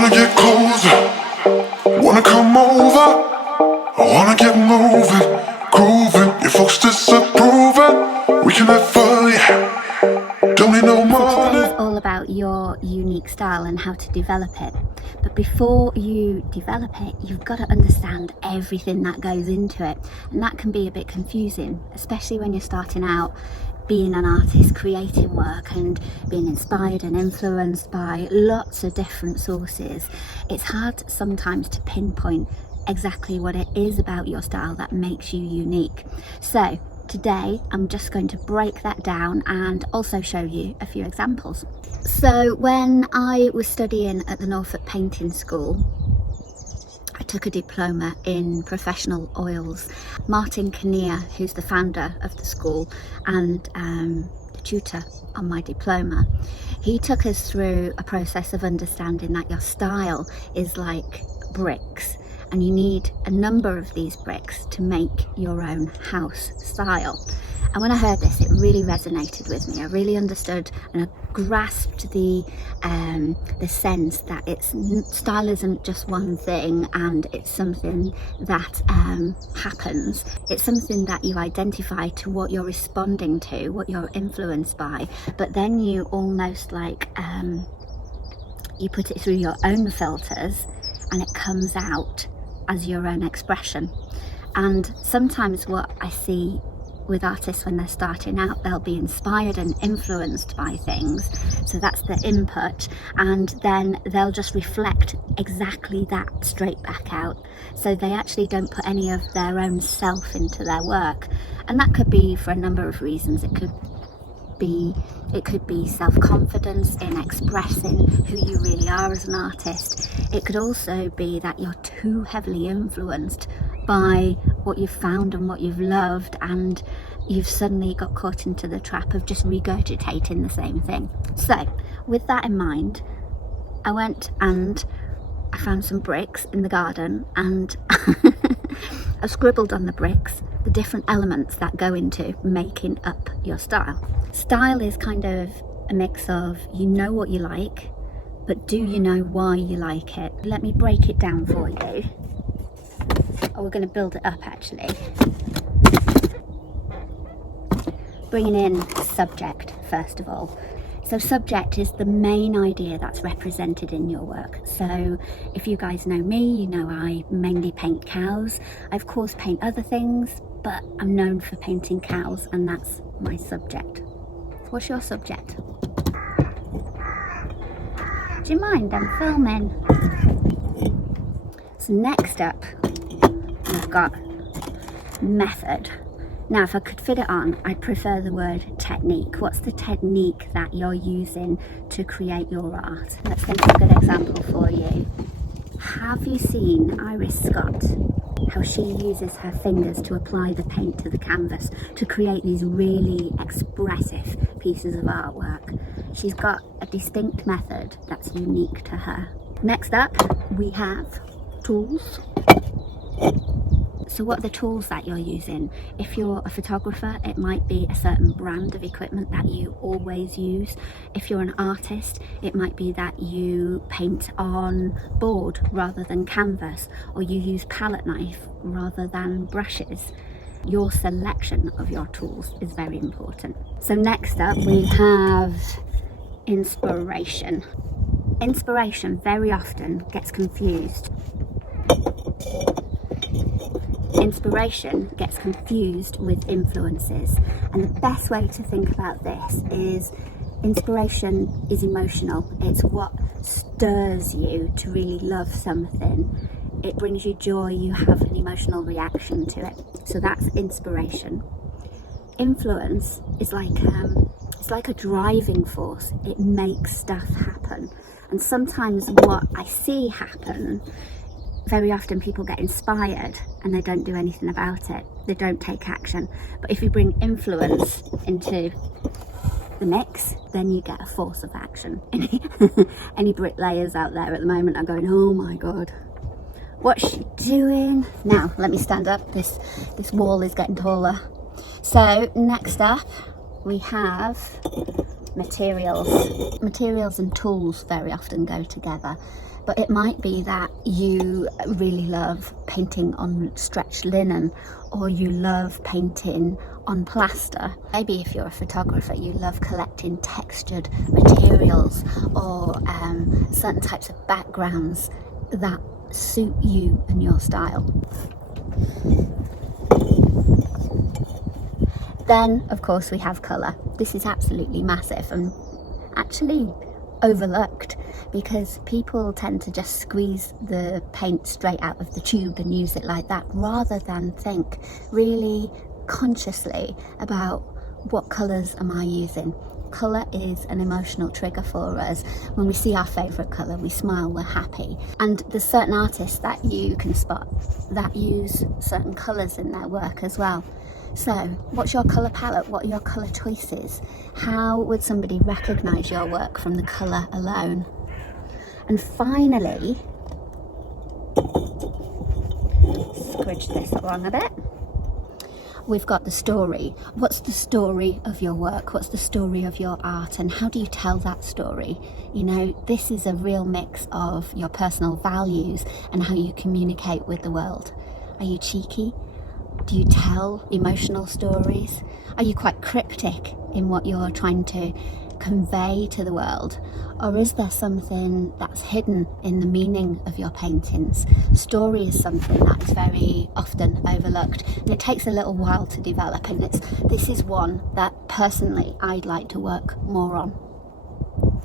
wanna get closer, wanna come over. I wanna get moving, grooving. Your folks disapproving. We can have fun, yeah. Don't need no money. Today is all about your unique style and how to develop it. But before you develop it, you've got to understand everything that goes into it. And that can be a bit confusing, especially when you're starting out being an artist, creating work and being inspired and influenced by lots of different sources. It's hard sometimes to pinpoint exactly what it is about your style that makes you unique. So today I'm just going to break that down and also show you a few examples. So when I was studying at the Norfolk Painting School, I took a diploma in professional oils. Martin Kinnear, who's the founder of the school and the tutor on my diploma, he took us through a process of understanding that your style is like bricks, and you need a number of these bricks to make your own house style. And when I heard this, it really resonated with me. I really understood and I grasped the sense that style isn't just one thing, and it's something that happens. It's something that you identify to what you're responding to, what you're influenced by, but then you almost like you put it through your own filters and it comes out as your own expression. And sometimes what I see with artists when they're starting out, they'll be inspired and influenced by things, so that's the input, and then they'll just reflect exactly that straight back out, so they actually don't put any of their own self into their work. And that could be for a number of reasons. It could be self-confidence in expressing who you really are as an artist. It could also be that you're too heavily influenced by what you've found and what you've loved, and you've suddenly got caught into the trap of just regurgitating the same thing. So with that in mind, I went and I found some bricks in the garden, and I scribbled on the bricks the different elements that go into making up your style. Style is kind of a mix of, you know what you like, but do you know why you like it? Let me break it down for you. Oh, we're going to build it up actually. Bringing in subject first of all. So subject is the main idea that's represented in your work. So if you guys know me, you know I mainly paint cows. I of course paint other things, but I'm known for painting cows, and that's my subject. What's your subject? Do you mind? I'm filming. So next up, we've got method. Now, if I could fit it on, I'd prefer the word technique. What's the technique that you're using to create your art? Let's think of a good example for you. Have you seen Iris Scott? How she uses her fingers to apply the paint to the canvas to create these really expressive pieces of artwork. She's got a distinct method that's unique to her. Next up, we have tools. So what are the tools that you're using? If you're a photographer, it might be a certain brand of equipment that you always use. If you're an artist, it might be that you paint on board rather than canvas, or you use palette knife rather than brushes. Your selection of your tools is very important. So next up we have inspiration. Inspiration very often gets confused. Inspiration gets confused with influences, and the best way to think about this is inspiration is emotional. It's what stirs you to really love something. It brings you joy, you have an emotional reaction to it. So that's inspiration. Influence is like a driving force. It makes stuff happen. And sometimes what I see happen, very often people get inspired and they don't do anything about it. They don't take action. But if you bring influence into the mix, then you get a force of action. Any bricklayers out there at the moment are going, oh my God, what's she doing? Now, let me stand up. This wall is getting taller. So next up, we have materials. Materials and tools very often go together, But it might be that you really love painting on stretched linen, or you love painting on plaster. Maybe if you're a photographer, you love collecting textured materials, or certain types of backgrounds that suit you and your style. Then, of course, we have colour. This is absolutely massive and actually overlooked, because people tend to just squeeze the paint straight out of the tube and use it like that, rather than think really consciously about what colours am I using. Colour is an emotional trigger for us. When we see our favourite colour, we smile, we're happy. And there's certain artists that you can spot that use certain colours in their work as well. So, what's your colour palette? What are your colour choices? How would somebody recognise your work from the colour alone? And finally, squidge this along a bit. We've got the story. What's the story of your work? What's the story of your art? And how do you tell that story? You know, this is a real mix of your personal values and how you communicate with the world. Are you cheeky? Do you tell emotional stories? Are you quite cryptic in what you're trying to convey to the world? Or is there something that's hidden in the meaning of your paintings? Story is something that is very often overlooked, and it takes a little while to develop, and this is one that personally I'd like to work more on.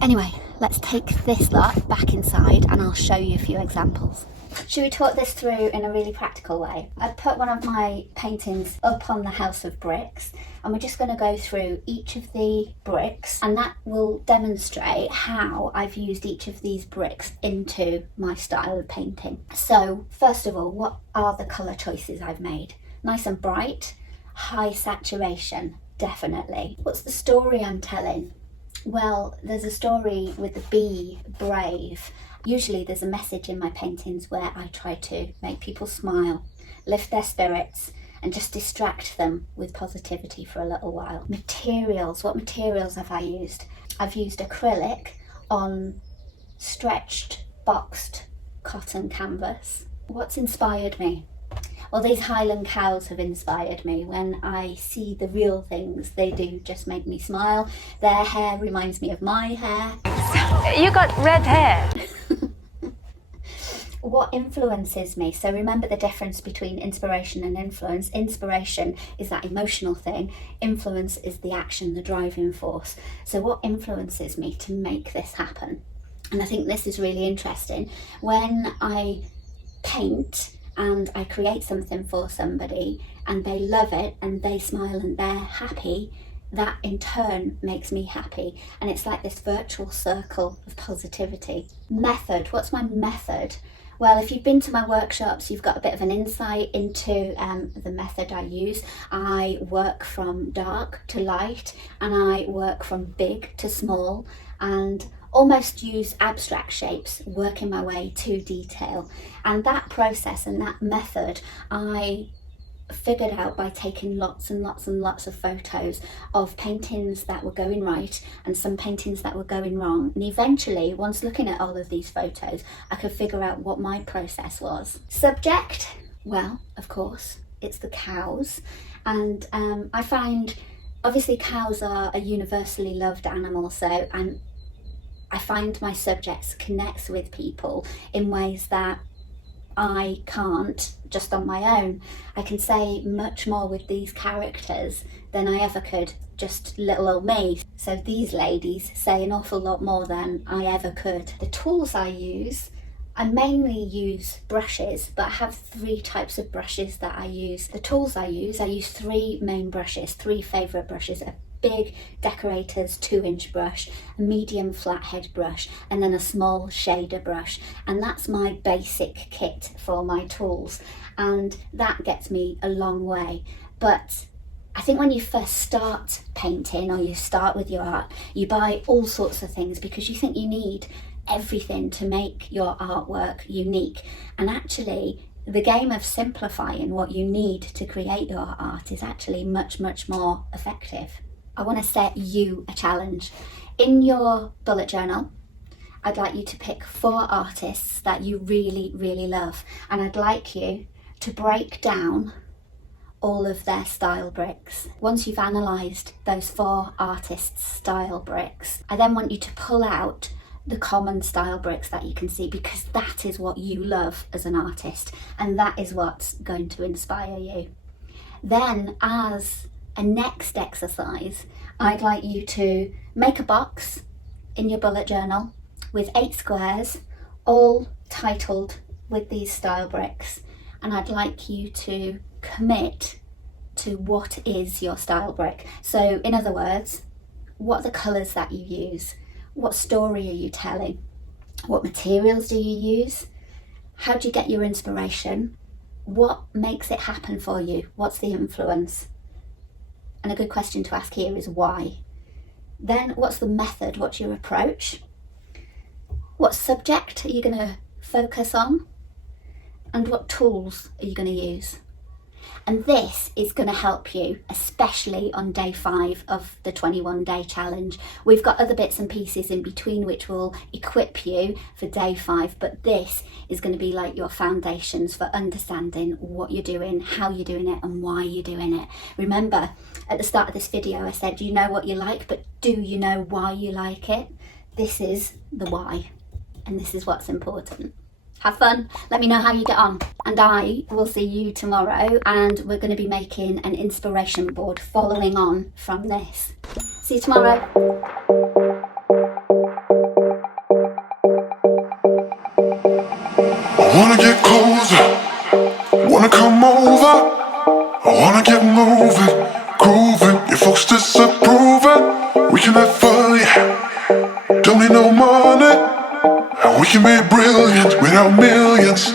Anyway, let's take this lot back inside and I'll show you a few examples. Should we talk this through in a really practical way? I've put one of my paintings up on the house of bricks, and we're just going to go through each of the bricks, and that will demonstrate how I've used each of these bricks into my style of painting. So first of all, what are the colour choices I've made? Nice and bright, high saturation, definitely. What's the story I'm telling? Well, there's a story with the be brave. Usually there's a message in my paintings where I try to make people smile, lift their spirits, and just distract them with positivity for a little while. Materials, what materials have I used? I've used acrylic on stretched, boxed cotton canvas. What's inspired me? Well, these Highland cows have inspired me. When I see the real things, they do just make me smile. Their hair reminds me of my hair. You got red hair. What influences me? So remember the difference between inspiration and influence. Inspiration is that emotional thing. Influence is the action, the driving force. So what influences me to make this happen? And I think this is really interesting. When I paint and I create something for somebody and they love it and they smile and they're happy, that in turn makes me happy. And it's like this virtual circle of positivity. Method, what's my method? Well, if you've been to my workshops, you've got a bit of an insight into the method I use. I work from dark to light, and I work from big to small, and almost use abstract shapes, working my way to detail. And that process and that method I figured out by taking lots and lots and lots of photos of paintings that were going right and some paintings that were going wrong. And eventually, once looking at all of these photos, I could figure out what my process was. Subject, well, of course, it's the cows. And I find, obviously, cows are a universally loved animal, so I find my subjects connects with people in ways that I can't just on my own. I can say much more with these characters than I ever could just little old me. So these ladies say an awful lot more than I ever could. The tools I use, I mainly use brushes, but I have 3 types of brushes that I use. The tools I use 3 main brushes, 3 favourite brushes. A big decorator's 2-inch brush, a medium flathead brush, and then a small shader brush. And that's my basic kit for my tools, and that gets me a long way. But I think when you first start painting, or you start with your art, you buy all sorts of things because you think you need everything to make your artwork unique. And actually, the game of simplifying what you need to create your art is actually much, much more effective. I want to set you a challenge. In your bullet journal, I'd like you to pick 4 artists that you really, really love, and I'd like you to break down all of their style bricks. Once you've analysed those 4 artists' style bricks, I then want you to pull out the common style bricks that you can see, because that is what you love as an artist, and that is what's going to inspire you. Then, as a next exercise, I'd like you to make a box in your bullet journal with 8 squares, all titled with these style bricks, and I'd like you to commit to what is your style brick. So in other words, what are the colours that you use? What story are you telling? What materials do you use? How do you get your inspiration? What makes it happen for you? What's the influence? And a good question to ask here is why? Then what's the method? What's your approach? What subject are you going to focus on? And what tools are you going to use? And this is going to help you, especially on day 5 of the 21-day challenge. We've got other bits and pieces in between which will equip you for day 5, but this is going to be like your foundations for understanding what you're doing, how you're doing it, and why you're doing it. Remember, at the start of this video I said you know what you like, but do you know why you like it? This is the why, and this is what's important. Have fun, let me know how you get on, and I will see you tomorrow, and we're going to be making an inspiration board following on from this. See you tomorrow. I wanna get closer, wanna come over, I wanna get moving, grooving. Your folks disapproving, we can have fun, yeah. Don't need no money, and we can be brilliant without millions.